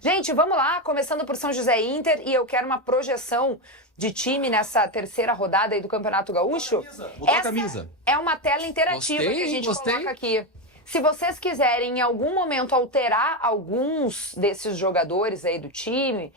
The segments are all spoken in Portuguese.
Gente, vamos lá, começando por São José e Inter, e eu quero uma projeção de time nessa terceira rodada aí do Campeonato Gaúcho. Mudou a camisa. É uma tela interativa que a gente coloca aqui. Se vocês quiserem em algum momento alterar alguns desses jogadores aí do time,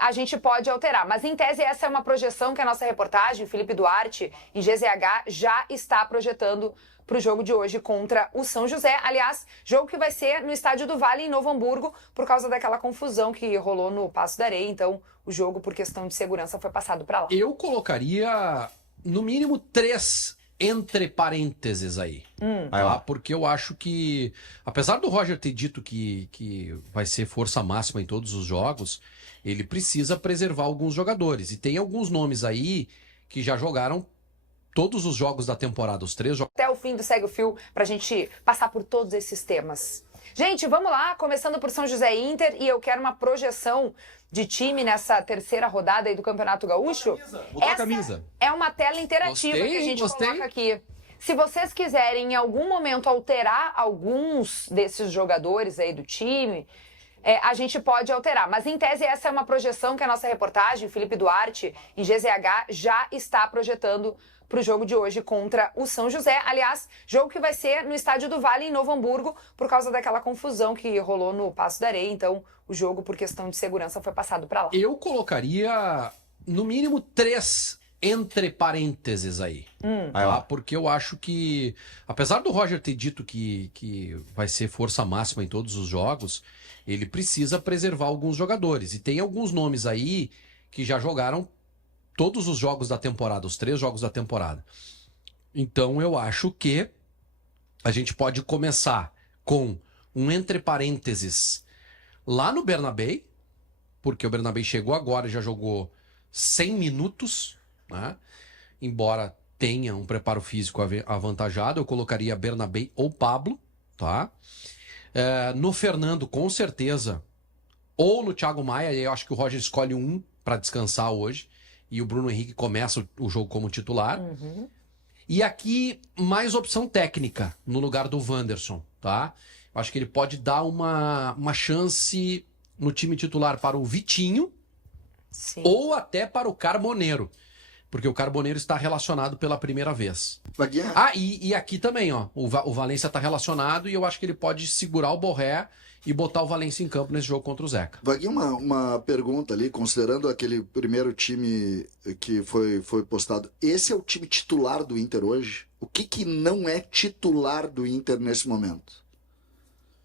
a gente pode alterar. Mas em tese essa é uma projeção que a nossa reportagem, Felipe Duarte, em GZH, já está projetando para o jogo de hoje contra o São José. Aliás, jogo que vai ser no Estádio do Vale, em Novo Hamburgo, por causa daquela confusão que rolou no Paço da Areia. Então, o jogo, por questão de segurança, foi passado para lá. Eu colocaria, no mínimo, 3 entre parênteses aí. Tá? Porque eu acho que, apesar do Roger ter dito que vai ser força máxima em todos os jogos, ele precisa preservar alguns jogadores. E tem alguns nomes aí que já jogaram todos os jogos da temporada, os 3 jogos. Até o fim do Segue o Fio, pra gente passar por todos esses temas. Gente, vamos lá, começando por São José e Inter, e eu quero uma projeção de time nessa terceira rodada aí do Campeonato Gaúcho. Mudou a camisa. É uma tela interativa que a gente coloca aqui. Se vocês quiserem em algum momento alterar alguns desses jogadores aí do time, a gente pode alterar. Mas em tese essa é uma projeção que a nossa reportagem, Felipe Duarte, em GZH, já está projetando para o jogo de hoje contra o São José. Aliás, jogo que vai ser no Estádio do Vale, em Novo Hamburgo, por causa daquela confusão que rolou no Paço da Areia. Então, o jogo, por questão de segurança, foi passado para lá. Eu colocaria, no mínimo, 3 entre parênteses aí. Tá? Porque eu acho que, apesar do Roger ter dito que vai ser força máxima em todos os jogos, ele precisa preservar alguns jogadores. E tem alguns nomes aí que já jogaram todos os jogos da temporada, os 3 jogos da temporada. Então eu acho que a gente pode começar com um entre parênteses lá no Bernabéu, porque o Bernabéu chegou agora e já jogou 100 minutos, né? Embora tenha um preparo físico avantajado, eu colocaria Bernabéu ou Pablo, tá? No Fernando, com certeza, ou no Thiago Maia, eu acho que o Roger escolhe um para descansar hoje, e o Bruno Henrique começa o jogo como titular. E aqui, mais opção técnica no lugar do Wanderson, tá? Eu acho que ele pode dar uma chance no time titular para o Vitinho. Sim. Ou até para o Carboneiro, porque o Carboneiro está relacionado pela primeira vez. E aqui também, ó, o Valência está relacionado e eu acho que ele pode segurar o Borré e botar o Valência em campo nesse jogo contra o Zeca. Vaguinho, uma pergunta ali, considerando aquele primeiro time que foi postado, esse é o time titular do Inter hoje? O que não é titular do Inter nesse momento?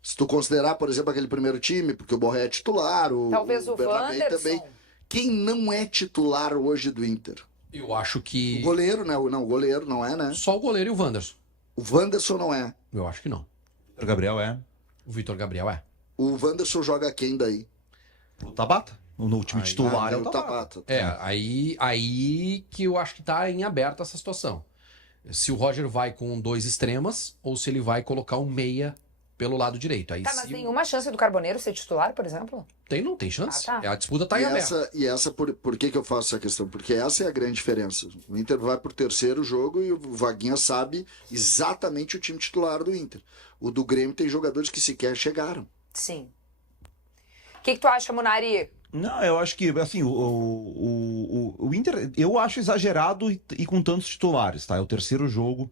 Se tu considerar, por exemplo, aquele primeiro time, porque o Borré é titular, talvez o Bernabéu também. Quem não é titular hoje do Inter? Eu acho que... O goleiro, né? Não, o goleiro não é, né? Só o goleiro e o Wanderson. O Wanderson não é. Eu acho que não. O Gabriel é. O Vitor Gabriel é. O Wanderson joga quem daí? O Tabata. No time titular é o Tabata. Aí que eu acho que tá em aberto essa situação. Se o Roger vai com 2 extremas ou se ele vai colocar um meia pelo lado direito. Aí, mas nenhuma chance do Carboneiro ser titular, por exemplo? Não tem chance. Tá. A disputa tá em aberto. E essa por que eu faço essa questão? Porque essa é a grande diferença. O Inter vai pro terceiro jogo e o Vaguinha sabe exatamente o time titular do Inter. O do Grêmio tem jogadores que sequer chegaram. Sim. O que tu acha, Munari? Não, eu acho que, assim, o Inter, eu acho exagerado e com tantos titulares, tá? É o terceiro jogo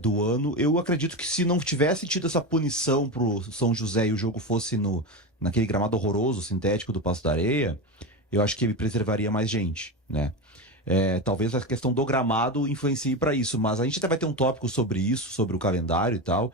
do ano. Eu acredito que se não tivesse tido essa punição pro São José e o jogo fosse naquele gramado horroroso, sintético do Paço da Areia, eu acho que ele preservaria mais gente, né? Talvez a questão do gramado influencie para isso, mas a gente até vai ter um tópico sobre isso, sobre o calendário e tal.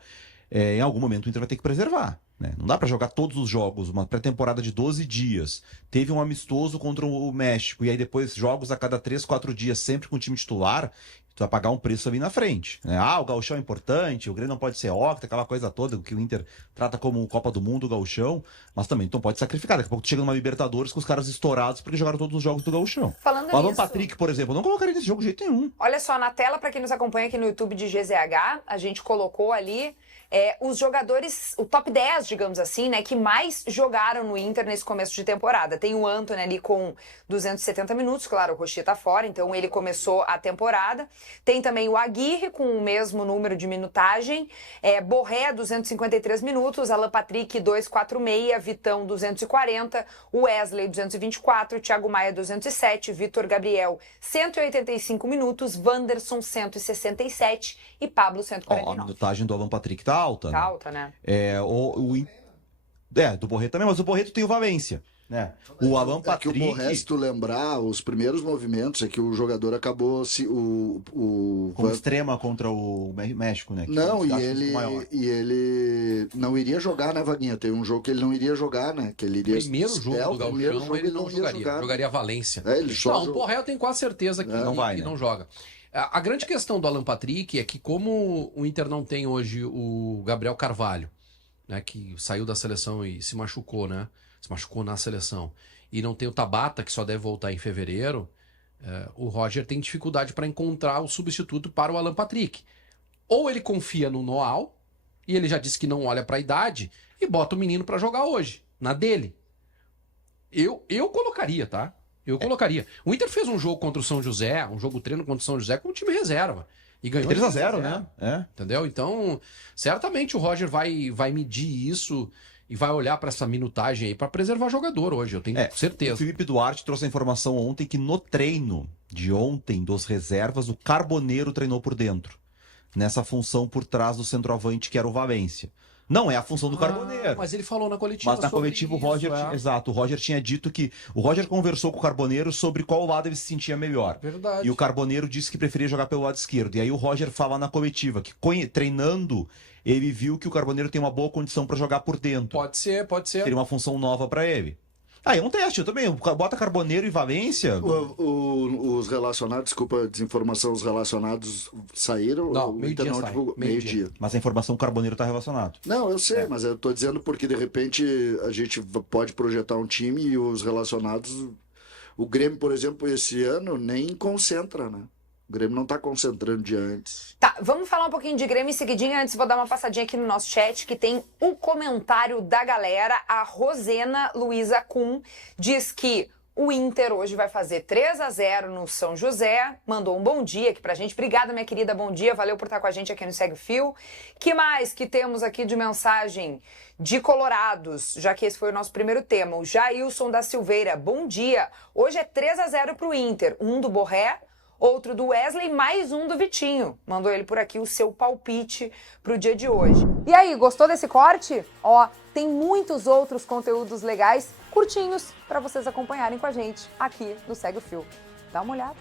Em algum momento o Inter vai ter que preservar, né? Não dá para jogar todos os jogos, uma pré-temporada de 12 dias. Teve um amistoso contra o México, e aí depois jogos a cada 3, 4 dias, sempre com o time titular. Tu vai pagar um preço ali na frente, né? O Gauchão é importante, o Grêmio não pode ser octa, aquela coisa toda que o Inter trata como Copa do Mundo, o Gauchão, mas também tu não pode sacrificar. Daqui a pouco tu chega numa Libertadores com os caras estourados porque jogaram todos os jogos do Gauchão. Falando o Alan nisso, Patrick, por exemplo, eu não colocaria nesse jogo de jeito nenhum. Olha só, na tela, para quem nos acompanha aqui no YouTube de GZH, a gente colocou ali os jogadores, o top 10, digamos assim, né, que mais jogaram no Inter nesse começo de temporada. Tem o Antony ali com 270 minutos, claro, o Rocher tá fora, então ele começou a temporada. Tem também o Aguirre com o mesmo número de minutagem, Borré 253 minutos, Alan Patrick 246, Vitão 240, o Wesley 224, Thiago Maia 207, Vitor Gabriel 185 minutos, Wanderson 167 e Pablo 149. A minutagem do Alan Patrick tá alta. Tá alta, né? Do Borré também, mas o Borré tu tem o Valência, né? O Alan Patrick... que o Borré, se tu lembrar, os primeiros movimentos é que o jogador acabou como extrema contra o México, né? Não, e ele não iria jogar, né, Vaguinha? Tem um jogo que ele não iria jogar, né? Que ele iria... Primeiro jogo do Gauchão, ele não jogaria. Jogaria Valência. O Borré eu tenho quase certeza que não joga. A grande questão do Alan Patrick é que como o Inter não tem hoje o Gabriel Carvalho, né, que saiu da seleção e se machucou, né? Se machucou na seleção. E não tem o Tabata, que só deve voltar em fevereiro, o Roger tem dificuldade para encontrar o substituto para o Alan Patrick. Ou ele confia no know-how, e ele já disse que não olha para a idade, e bota o menino para jogar hoje, na dele. Eu colocaria, tá? Eu colocaria. O Inter fez um jogo contra o São José, um jogo treino contra o São José com o time reserva. E ganhou 3-0, né? Entendeu? Então, certamente o Roger vai medir isso e vai olhar para essa minutagem aí para preservar jogador hoje, eu tenho certeza. O Felipe Duarte trouxe a informação ontem que no treino de ontem dos reservas, o Carboneiro treinou por dentro. Nessa função por trás do centroavante que era o Valência. Não é a função do Carboneiro. Mas ele falou na coletiva. Mas na coletiva o Roger... Exato, o Roger tinha dito que... O Roger conversou com o Carboneiro sobre qual lado ele se sentia melhor. Verdade. E o Carboneiro disse que preferia jogar pelo lado esquerdo. E aí o Roger fala na coletiva que treinando, ele viu que o Carboneiro tem uma boa condição para jogar por dentro. Pode ser. Seria uma função nova para ele. É um teste, eu também. Bota Carboneiro e Valência. Os relacionados, desculpa a desinformação, os relacionados saíram? Não, meio-dia. Mas a informação Carboneiro tá relacionado. Não, eu sei, mas eu tô dizendo porque de repente a gente pode projetar um time e os relacionados... O Grêmio, por exemplo, esse ano nem concentra, né? O Grêmio não tá concentrando de antes. Tá, vamos falar um pouquinho de Grêmio em seguidinho. Antes vou dar uma passadinha aqui no nosso chat, que tem o comentário da galera. A Rosena Luiza Kuhn diz que o Inter hoje vai fazer 3-0 no São José. Mandou um bom dia aqui pra gente. Obrigada, minha querida, bom dia. Valeu por estar com a gente aqui no Segue o Fio. Que mais que temos aqui de mensagem de colorados, já que esse foi o nosso primeiro tema. O Jailson da Silveira, bom dia. Hoje é 3-0 pro Inter. Um do Borré, outro do Wesley, mais um do Vitinho. Mandou ele por aqui o seu palpite pro dia de hoje. E aí, gostou desse corte? Ó, tem muitos outros conteúdos legais, curtinhos, para vocês acompanharem com a gente aqui no Segue o Fio. Dá uma olhada.